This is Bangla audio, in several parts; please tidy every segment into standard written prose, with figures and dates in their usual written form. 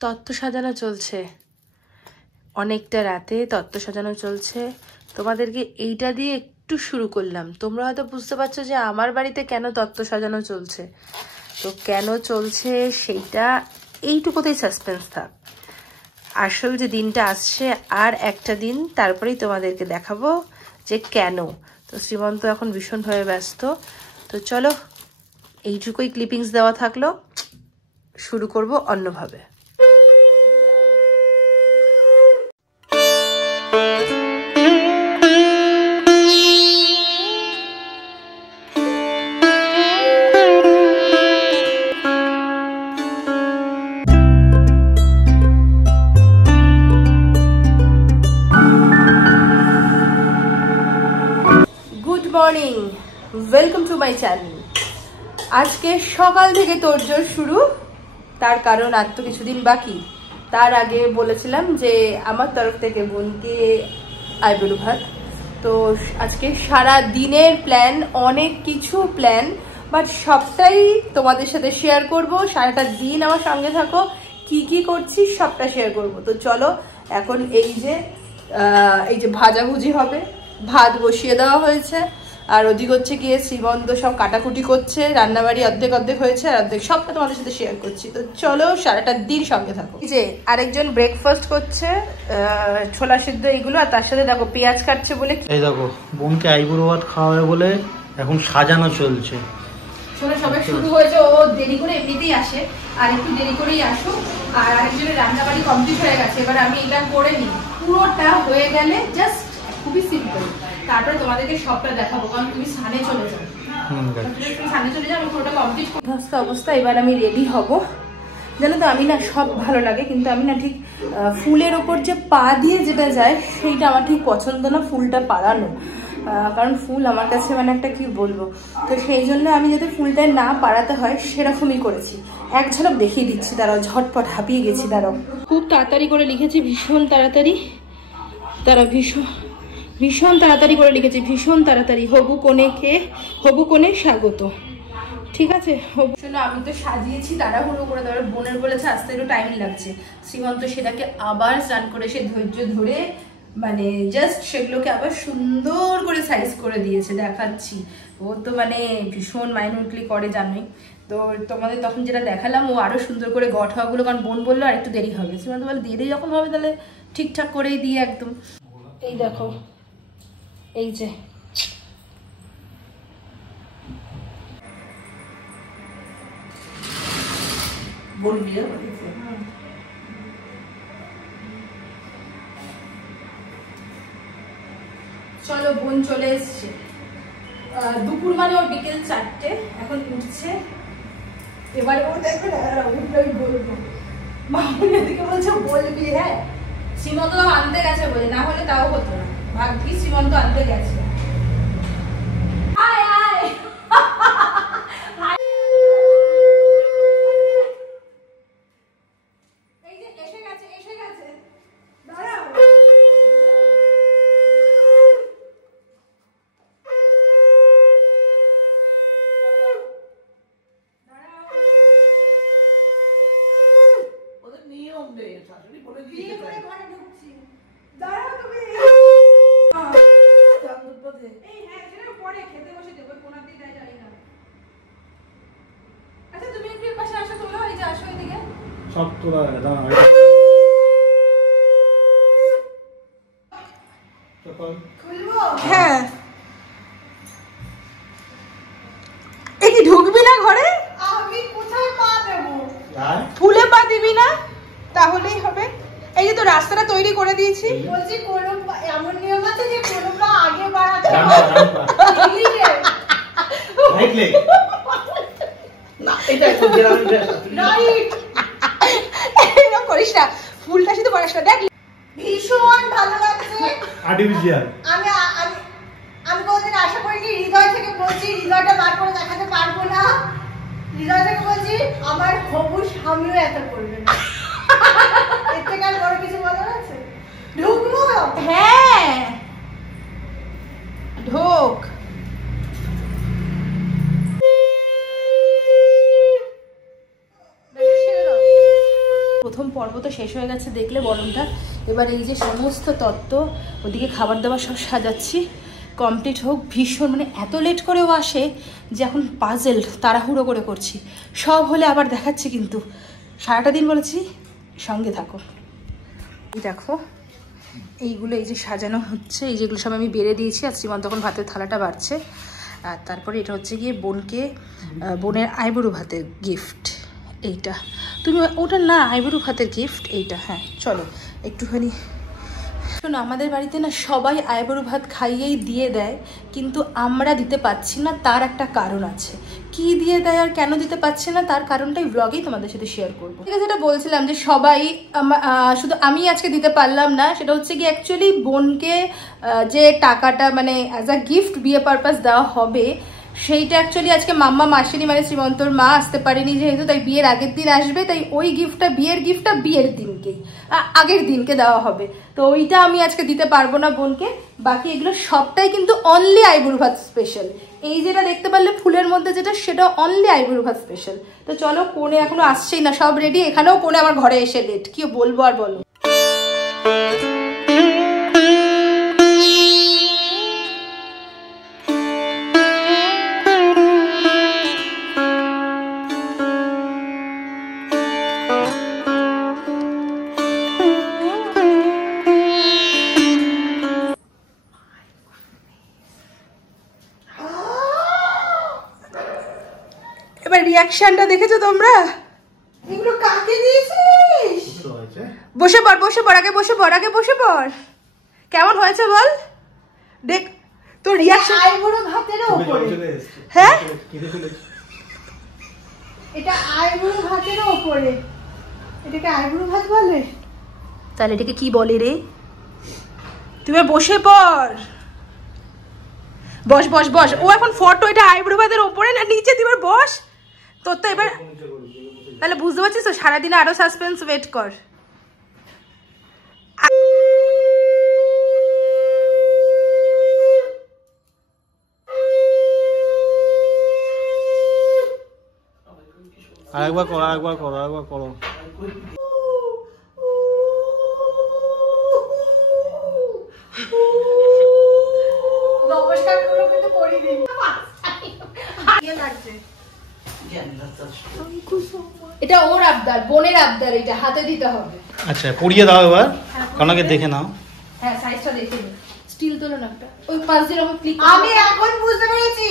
তত্ত্ব সাজানো চলছে, অনেকটা রাতে তত্ত্ব সাজানো চলছে। তোমাদেরকে এইটা দিয়ে একটু শুরু করলাম। তোমরা হয়তো বুঝতে পারছো যে আমার বাড়িতে কেন তত্ত্ব সাজানো চলছে। তো কেন চলছে সেইটা এইটুকুতেই সাসপেন্স থাক। আসল যে দিনটা আসছে আর একটা দিন, তারপরেই তোমাদেরকে দেখাবো যে কেন। তো শ্রীমন্ত এখন ভীষণভাবে ব্যস্ত। তো চলো, এইটুকুই ক্লিপিংস দেওয়া থাকলো, শুরু করব অন্যভাবে। Good morning, welcome to my channel. আজকে সকাল থেকে তোড়জোড় শুরু, তার কারণ আর তো কিছুদিন বাকি। তার আগে বলেছিলাম যে আমার তরফ থেকে বোনকে আইবুড়ো ভাত। তো আজকে সারা দিনের প্ল্যান, অনেক কিছু প্ল্যান, বাট সবটাই তোমাদের সাথে শেয়ার করব। সারাটা দিন আমার সঙ্গে থাকো, কি কি করছি সবটা শেয়ার করব। তো চলো, এখন এই যে ভাজাভুজি হবে, ভাত বসিয়ে দেওয়া হয়েছে, আর ওদিক হচ্ছে গিয়ে শ্রীমন্ত সব কাটাকুটি করছে। রান্নাবাড়ি অর্ধেক অর্ধেক হয়েছে, আর অর্ধেক সবটা তোমাদের সাথে শেয়ার করছি। তো চলো, সারাটা দিন সঙ্গে থাকো। এই যে আরেকজন ব্রেকফাস্ট করছে, ছোলা সিদ্ধ এইগুলো, আর তার সাথে দেখো পেঁয়াজ কাটছে বলে। এই দেখো, বোনকে আইবুড়ো ভাত খাওয়াবে বলে এখন সাজানো চলছে। সবাই শুরু হয়েছে, ও দেরি করে এমনিতেই আসে, আর একটু দেরি করেই আসো। আর আরেকজনের রান্নাবাড়ি কমপ্লিট হয়ে গেছে, এবার আমি এটা করে নিই। পুরোটা হয়ে গেলে জাস্ট খুবই সিম্পল, তারপরে তোমাদেরকে সবটা দেখাবো, কারণ তুমি সানে চলে যাও। সানে চলে যাও, আমি পুরোটা কমপ্লিট করি। অবস্থা, এবার আমি রেডি হব। জানো তো, আমি না সব ভালো লাগে, কিন্তু আমি না ঠিক ফুলের ওপর যে পা দিয়ে যেটা যায় সেইটা আমার ঠিক পছন্দ না, ফুলটা পাড়ানো। কারণ ফুল আমার কাছে মানে একটা কি বলবো, তো সেই জন্য আমি যাতে ফুলটায় না পাড়াতে হয় সেরকমই করেছি। এক ঝলক দেখিয়ে দিচ্ছি, দাঁড়াও, ঝটপট হাঁপিয়ে গেছি, দাঁড়াও। খুব তাড়াতাড়ি করে লিখেছি, ভীষণ তাড়াতাড়ি, ভীষণ তাড়াতাড়ি করে লিখেছি, ভীষণ তাড়াতাড়ি। হবু কোণে স্বাগত, ঠিক আছে। শোনো, আমি তো সাজিয়েছি তাড়াহুড়ো করে, তারপর বোনের বলেছে আসতে একটু টাইম লাগছে। শ্রীমন্ত সেটাকে আবার স্নান করে সে ধৈর্য ধরে মানে জাস্ট সেগুলোকে আবার সুন্দর করে সাইজ করে দিয়েছে, দেখাচ্ছি। ও তো মানে ভীষণ মাইনুটলি করে, জানোই তো। তোমাদের তখন যেটা দেখালাম, ও আরো সুন্দর করে গঠ হওয়াগুলো, কারণ বোন বললো আর একটু দেরি হবে। শ্রীমন্ত বলে দিয়ে যখন হবে তাহলে ঠিকঠাক করেই দিয়ে একদম। এই দেখো, এই যে চলো, বোন চলে এসছে। দুপুর মানে ওর বিকেল 4টে, এখন উঠছে। এবারে ও দেখো উঠলেই বলবো, মামুনি এদিকে বলছে বলবি। হ্যাঁ, শ্রীমন্ত আনতে গেছে বলে, না হলে তাও হতো না। ভাগ্যি শ্রীমন্ত আনতে গেছে। সব তোলা হ্যাঁ, এই কি ঢুকবি না ঘরে? আমি কোথায় পা দেবো? ফুলে পা দিবি না, তাহলেই হবে। এই যে তো রাস্তাটা তৈরি করে দিয়েছি। বলছি কোনো এমন নিয়ম আছে যে কোনো পা আগে বাড়াতে হবে না, এটা তো গ্রামের রাইট। এরকম করিস না, ফুলটা শুধু পড়াস না। দেখ, ভীষণ ভালো লাগছে। আর্টিফিশিয়াল। আমি কোনদিন আশা করিনি, হৃদয় থেকে বলছি, হৃদয়টা বার করে দেখাতে পারবো না। হৃদয় থেকে বলছি, আমার হবু স্বামীও এত করবে না। এর থেকে আর বড় কিছু বলার আছে? ঢুকবো? হ্যাঁ, ঢোক। প্রথম পর্ব তো শেষ হয়ে গেছে দেখলে বরণটা। এবার এই যে সমস্ত তত্ত্ব ওদিকে খাবার দাবার সব সাজাচ্ছি, কমপ্লিট হোক। ভীষণ মানে এত লেট করেও আসে যে এখন পাজেল তাড়াহুড়ো করে করছি। সব হলে আবার দেখাচ্ছি, কিন্তু সারাটা দিন বলেছি সঙ্গে থাকো। দেখো এইগুলো এই যে সাজানো হচ্ছে, এই যেগুলো সব আমি বেড়ে দিয়েছি, আর শ্রীমন্ত তখন ভাতের থালাটা বাড়ছে। আর তারপরে এটা হচ্ছে গিয়ে বোনের আইবুড়ো ভাতের গিফট। এইটা তুমি ওটা না, আইবুড়ো ভাতের গিফট এইটা। হ্যাঁ চলো একটুখানি শোনো, আমাদের বাড়িতে না সবাই আইবুড়ো ভাত খাইয়েই দিয়ে দেয়, কিন্তু আমরা দিতে পারছি না। তার একটা কারণ আছে, কি দিয়ে দেয় আর কেন দিতে পারছে না তার কারণটাই ব্লগেই তোমাদের সাথে শেয়ার করবো। ঠিক আছে, যেটা বলছিলাম যে সবাই শুধু আমি আজকে দিতে পারলাম না, সেটা হচ্ছে কি অ্যাকচুয়ালি বোনকে যে টাকাটা মানে অ্যাজ আ গিফট বিয়ে পারপাস দেওয়া হবে, সেইটা অ্যাকচুয়ালি আজকে মাম্মা মাসিনি মানে শ্রীমন্তর মা আসতে পারেনি যেহেতু, তাই বিয়ের আগের দিন আসবে, তাই ওই গিফটটা বিয়ের দিনকেই আগের দিনকে দেওয়া হবে। তো ওইটা আমি আজকে দিতে পারবো না বোনকে। বাকি এগুলো সবটাই কিন্তু অনলি আইবুড়ো ভাত স্পেশাল। এই যেটা দেখতে পারলে ফুলের মধ্যে যেটা, সেটা অনলি আইবুড়ো ভাত স্পেশাল। তো চলো, কোণে এখনো আসছেই না, সব রেডি। এখানেও কোণে আমার ঘরে এসে লেট, কি বলবো আর বলো। এবার রিয়াকশনটা দেখেছো তোমরা? এগুলো কাকে দিয়েছিস? বসে পড়, বসে পড়, আগে বসে পড়, আগে বসে পড়। কেমন হয়েছে বল? দেখ তো রিয়াকশন। আইবুড়ো ভাতের উপরে, হ্যাঁ এটা আইবুড়ো ভাতের উপরে, এটাকে আইবুড়ো ভাত বলে? তাহলে এটাকে কি বলে রে? তুমি বসে পড়, বস বস বস। ও এখন ফটো, এটা আইবুড়ো ভাতের উপরে না নিচে, তুই এবার বস। তোর তো এবার তাহলে বুঝতে পারছিস তো, সারাদিনে আরো সাসপেন্স ওয়েট কর। আরেকবার করো, আরেকবার করো, আরেকবার করো। নমস্কার গুলো কিন্তু করিনি। কি লাগছে? এটা ওর আবদার, বোনের আবদার, এটা হাতে দিতে হবে। আচ্ছা পরিয়ে দাও এবার, কানাকে দেখে নাও। হ্যাঁ সাইজটা দেখে নি। স্টিল তোলো না একটা, ওই পাশ দিয়ে এরকম ক্লিক। আমি এখন বুঝতে পেরেছি,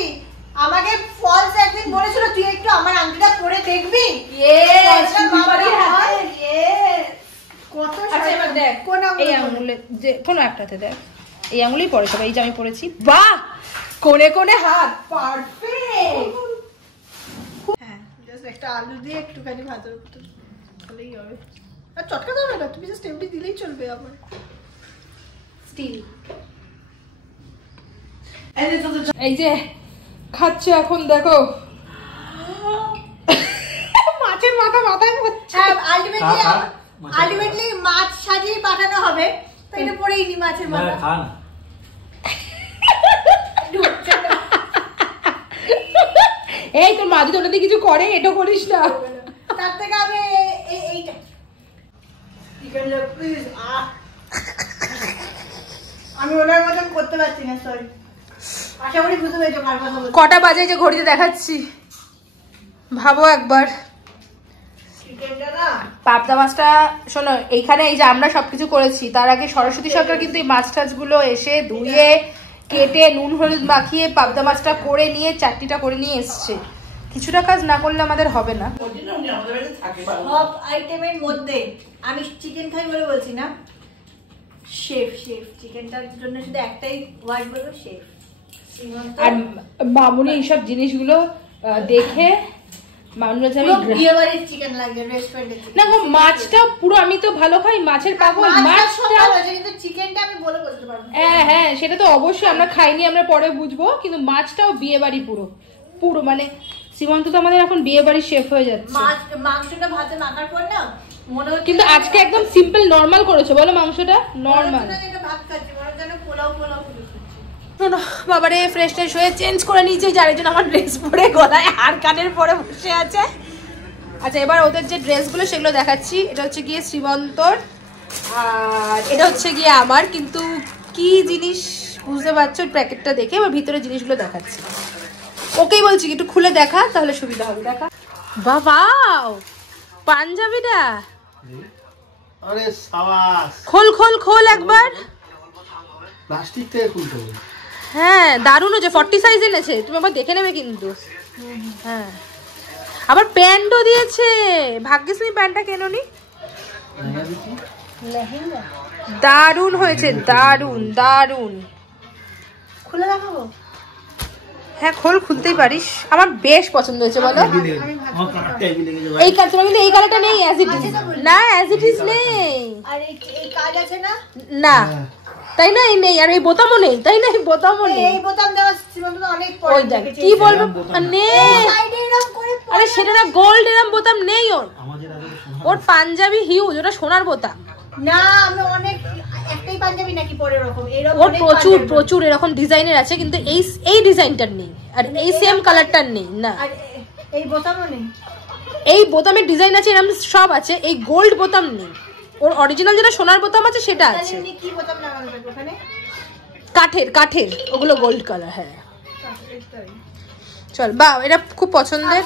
আমাকে ফলস একদিন বলেছিল তুই একটু আমার আংটিটা পরে দেখবি। ইয়েস বাবারে হাতে। ইয়েস কত। আচ্ছা এবার দেখ, কোন এই আঙ্গুলে যে কোন একটাতে দেখ, এই আঙ্গুলেই পড়ে সবাই। এই যে আমি পড়েছি, বাহ কোণে কোণে হাত, পারফেক্ট। হ্যাঁ জাস্ট একটা আলু দিয়ে একটুখানি ভাতের উপর তাহলেই হবে। আর চটকা দেবে না, তুমি জাস্ট এমনি দিলেই চলবে। আবার স্টিল এই যে খাচ্ছে এখন, দেখো মাছের মাথা মাথায় হচ্ছে। আলটিমেটলি মাছ সাজিয়ে পাঠানো হবে, তো এটা পরেই নি মাছের মাথা। এই তোর মা যদি ওটাতে কিছু করে, এটা করিস না। তার থেকে আমি এইটা চিকেন লেগ পিস, আমি ওনার মতন করতে পারছি না, সরি। আশা করি বুঝতে পেরেছো কার কথা বলছি। কটা বাজে যে ঘড়িতে দেখাচ্ছি, ভাবো একবার। পাবদা মাছটা শোনো, এইখানে এই যে আমরা সবকিছু করেছি, তার আগে সরস্বতী সরকার কিন্তু এই মাছ টাছগুলো এসে ধুয়ে কেটে নুন হলুদ মাখিয়ে পাবদা মাছটা করে নিয়ে চাটনিটা করে নিয়ে এসছে। কিছুটা কাজ না করলে আমাদের হবে না। সব আইটেমের মধ্যে আমি চিকেন খাই বলে বলছি না, শেফ। চিকেনটার জন্য শুধু একটাই ওয়ার্ড বলবো, শেফ। আর মামুনি এইসব জিনিসগুলো দেখে মাছটা পুরো, আমি তো ভালো খাই মাছের পাগল। হ্যাঁ সেটা তো অবশ্যই, আমরা খাইনি, আমরা পরে বুঝবো। কিন্তু মাছটাও বিয়ে বাড়ি পুরো পুরো, মানে শ্রীমন্ত তো আমাদের এখন বিয়ে বাড়ির শেফ হয়ে যাচ্ছে। মাংসটা ভাতে মাখার পর না মনে হচ্ছে, কিন্তু আজকে একদম সিম্পল নরমাল করেছে বলো, মাংসটা নরমাল। ভাত খাচ্ছি মনে হচ্ছে পোলাও পোলাও। শোনো বাবারে, ফ্রেশ ট্রেশ হয়ে চেঞ্জ করে নিয়েছি, যার জন্য আমার ড্রেস পরে গলায় আর কানের পরে বসে আছে। আচ্ছা এবার ওদের যে ড্রেসগুলো সেগুলো দেখাচ্ছি। এটা হচ্ছে গিয়ে শ্রীমন্তর আর এটা হচ্ছে গিয়ে আমার, কিন্তু কি জিনিস বুঝতে পারছো প্যাকেটটা দেখে। এবার ভিতরে জিনিসগুলো দেখাচ্ছি। ওকেই বলছি একটু খুলে দেখা, তাহলে সুবিধা হবে। দেখা বাবা পাঞ্জাবিটা, আরে সাবাস, খোল খোল খোল একবার। প্লাস্টিক থেকে খুলতে হবে। হ্যাঁ দারুণ হচ্ছে, 40 সাইজ এনেছে, তুমি আবার দেখে নেবে কিন্তু। হ্যাঁ আবার প্যান্টও দিয়েছে, ভাগ্যিস তুমি প্যান্টটা কেননি। দারুণ হয়েছে, দারুণ দারুণ। খুলে দেখাবো? হ্যাঁ খোল, খুলতেই পারিস। আমার বেশ পছন্দ হয়েছে বলো। এই তোমার কিন্তু এই কালারটা নেই, অ্যাজ ইট ইজ না, অ্যাজ ইট ইজ নেই। আর এই কাজ আছে না? না তাই না, এই নেই। আর এই বোতামও নেই, তাই না, এই বোতামও নেই। এই বোতাম দেওয়া শ্রীমন্ত অনেক পরে। ওই দেখ কি বলবো, নেই। আরে সেটা না, গোল্ড এরম বোতাম নেই ওর। ওর পাঞ্জাবি হিউজ, ওটা সোনার বোতাম না। আমি অনেক একটাই পাঞ্জাবি নাকি পরে এরকম, ওর প্রচুর প্রচুর এরকম ডিজাইনের আছে, কিন্তু এই ডিজাইনটার নেই, আর এই সেম কালারটার নেই না। আর এই বোতামও নেই। এই বোতামের ডিজাইন আছে এরকম সব আছে, এই গোল্ড বোতাম নেই। ওর অরিজিনাল যেটা সোনার বোতাম আছে সেটা আছে। কি বোতাম লাগানো থাকে ওখানে? কাঠের কাঠের, ওগুলো গোল্ড কালার। হ্যাঁ চল বা, এটা খুব পছন্দের।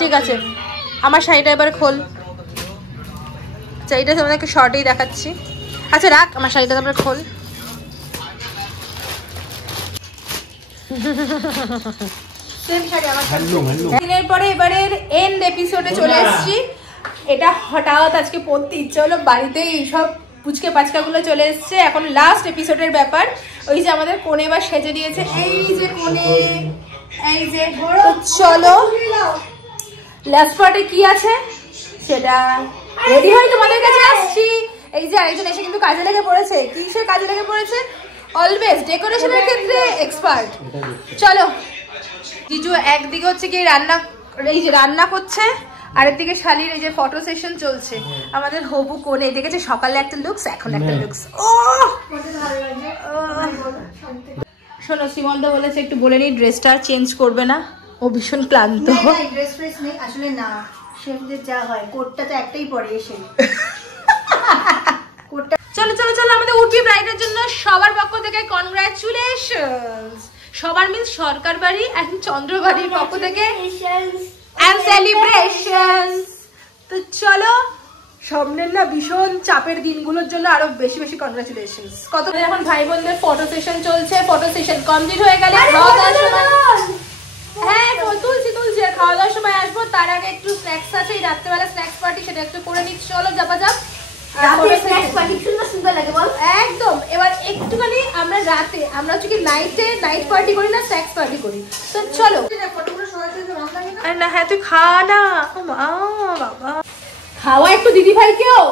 ঠিক আছে আমার শাড়িটা এবার খোল। আচ্ছা এটা তোমাদেরকে শর্টেই দেখাচ্ছি। আচ্ছা রাখ, আমার শাড়িটা তারপরে খোল। দিনের পরে এবারের এন্ড এপিসোডে চলে এসেছি। এটা হঠাৎ আজকে পড়তে ইচ্ছে হলো, বাড়িতে এইসব পুচকে পাচকাগুলো চলে এসছে। এখন লাস্ট এপিসোডের ব্যাপার, ওই যে আমাদের কোণে এবার সেজে দিয়েছে, এই যে কোণে, এই যে। চলো লাস্ট পার্টে কি আছে সেটা রেডি হয়ে তোমাদের কাছে আসছি। এই যে আরেকজন এসে কিন্তু কাজে লেগে পড়েছে। কিসের কাজে লেগে পড়েছে? অলওয়েজ ডেকোরেশনের ক্ষেত্রে এক্সপার্ট। চলো জিজু একদিকে হচ্ছে কি রান্না, এই যে রান্না করছে, আরেকদিকে শালির এই যে ফটো সেশন চলছে। আমাদের হবু কোণে দেখেছে সকালে একটা লুকস, এখন একটা লুকস। ও শোনো, শ্রীমন্ত বলেছে একটু বলে নি ড্রেসটা চেঞ্জ করবে না, ও ভীষণ ক্লান্ত। ড্রেস ফ্রেস নেই আসলে, না শেফদের যা হয়, কোটটা তো একটাই পরে এসে। চলো চলো চলো, আমাদের উর্বি ব্রাইডের জন্য সবার পক্ষ থেকে কনগ্রাচুলেশনস। সবার মিন্স সরকার বাড়ি এন্ড চন্দ্র বাড়ির পক্ষ থেকে এন্ড সেলিব্রেশনস। তো চলো, সামনের না ভীষণ চাপের দিনগুলোর জন্য আরো বেশি বেশি কনগ্রাচুলেশনস। কত এখন ভাই বোনদের ফটো সেশন চলছে, ফটো সেশন কমপ্লিট হয়ে গেলে খাওয়া দাওয়ার সময়, হ্যাঁ তুলছি তুলছি, আর খাওয়া দাওয়ার সময় আসবো। তার আগে একটু স্ন্যাক্স আছে, এই রাত্রেবেলা স্ন্যাক্স পার্টি, সেটা একটু করে নিচ্ছি। চলো যাবা যাক। একদম এবার একটুখানি আমরা রাতে, আমরা হচ্ছে কি নাইটে নাইট পার্টি করি না, স্ন্যাক্স পার্টি করি। তো চলো না, হ্যাঁ তুই খা না বাবা, খাওয়া একটু দিদি ভাইকেও।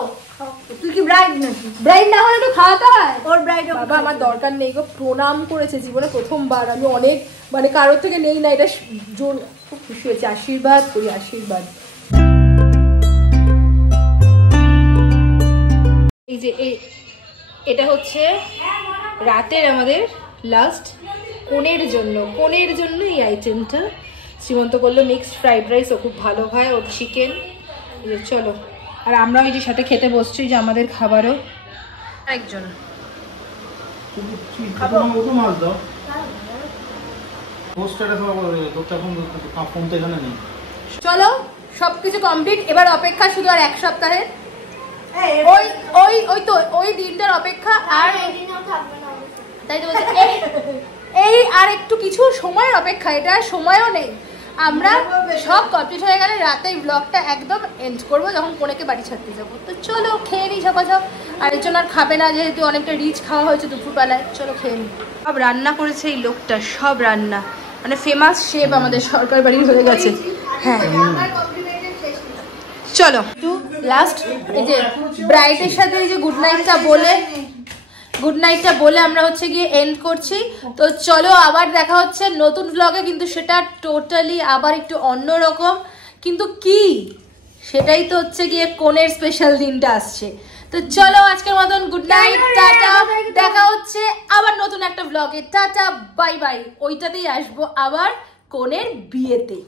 তুই কি ব্রাইড নাকি? ব্রাইড না হলে একটু খাওয়াতে হয়। ওর ব্রাইড বাবা আমার দরকার নেই গো, প্রণাম করেছে জীবনে প্রথমবার। আমি অনেক মানে কারোর থেকে নেই না, এটা জোর, খুব খুশি হয়েছে। আশীর্বাদ করি, আশীর্বাদ। এই যে এটা হচ্ছে রাতের আমাদের লাস্ট কোণের জন্য এই আইটেমটা। শ্রীমন্ত করলো মিক্সড ফ্রাইড রাইস, ও খুব ভালো খায়, ও চিকেন। চলো, আর আমরা ওই যে সাথে খেতে বসছি, যে আমাদের খাবারও একজন চলো সবকিছু কমপ্লিট। এবার অপেক্ষা শুধু আর এক সপ্তাহের, ওই দিনটার অপেক্ষা। আর তাই তো এই আর একটু কিছু সময়ের অপেক্ষা, এটা সময়ও নেই। আমরা সব কমপ্লিট হয়ে গেলে রাতে এই ব্লগটা একদম এন্ড করবো, যখন কোনেকে বাড়ি ছাড়তে যাবো। তো চলো খেয়ে নিই সকাল। আর এর জন্য আর খাবে না, যেহেতু অনেকটা রিচ খাওয়া হয়েছে দুপুরবেলায়। চলো খেয়ে নিই। সব রান্না করেছে এই লোকটা, সব রান্না, মানে ফেমাস শেফ আমাদের সরকার বাড়ির হয়ে গেছে। হ্যাঁ চলো লাস্ট এই যে ব্রাইডের সাথে এই যে গুড নাইটটা বলে আমরা হচ্ছে গিয়ে এন্ড করছি। তো চলো আবার দেখা হচ্ছে নতুন ব্লগে, কিন্তু সেটা টোটালি আবার একটু অন্যরকম। কিন্তু কি সেটাই তো হচ্ছে গিয়ে কোনের স্পেশাল দিনটা আসছে। তো চলো আজকের মতন গুড নাইট, টাটা। দেখা হচ্ছে আবার নতুন একটা ব্লগে। Tata bye bye. ওইটাতেই আসবো আবার কোনের বিয়েতে।